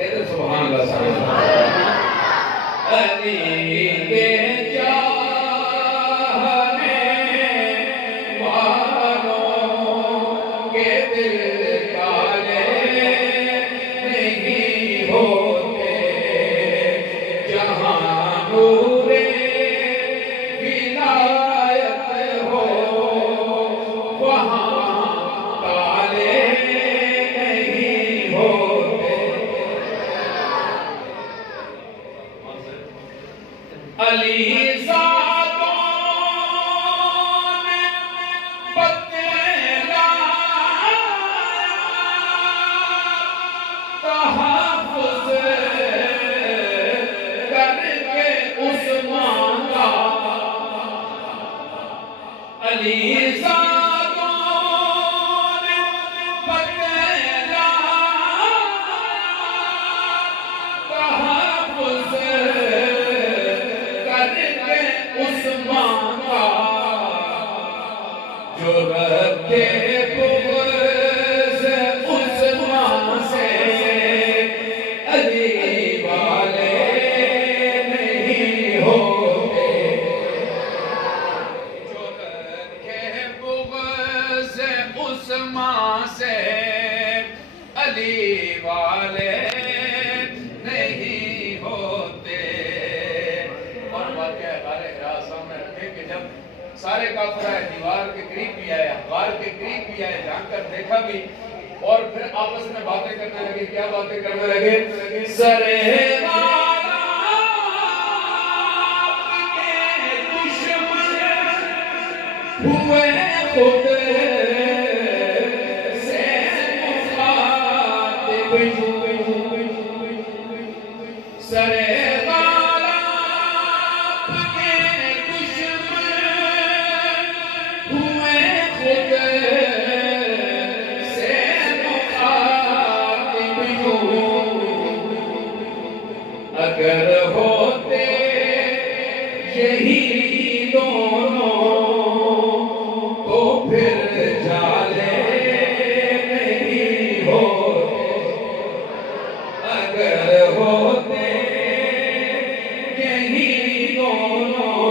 کہتے سبحان اللہ سبحان اللہ علی کے چاہنے والوں کے دل کالے نہیں ہوتے جہاں نور ولایت ہو وہاں کالے نہیں ہوتے علی زادوں نے بتلا تحفظ کر کے عثمان کا علی زادوں نے بتلا تحفظ عثمان کا جو رکھے بغض عثمان سے علی والے نہیں ہوتے جو رکھے بغض عثمان سے علی والے نہیں ہوتے اور واقعہ غار حرا سامنے رکھے کہ جب سارے کافر آئے دیوار کے قریب بھی آئے غار کے قریب بھی آئے جان کر دیکھا بھی اور پھر آپس میں باتیں کرنے لگے کیا باتیں کرنے لگے سرے والا آپ کے دشمن ہوئے خود سے مخاطب سرے اگر ہوتے یہی دونوں تو پھر جالے نہیں ہوتے اگر ہوتے یہی دونوں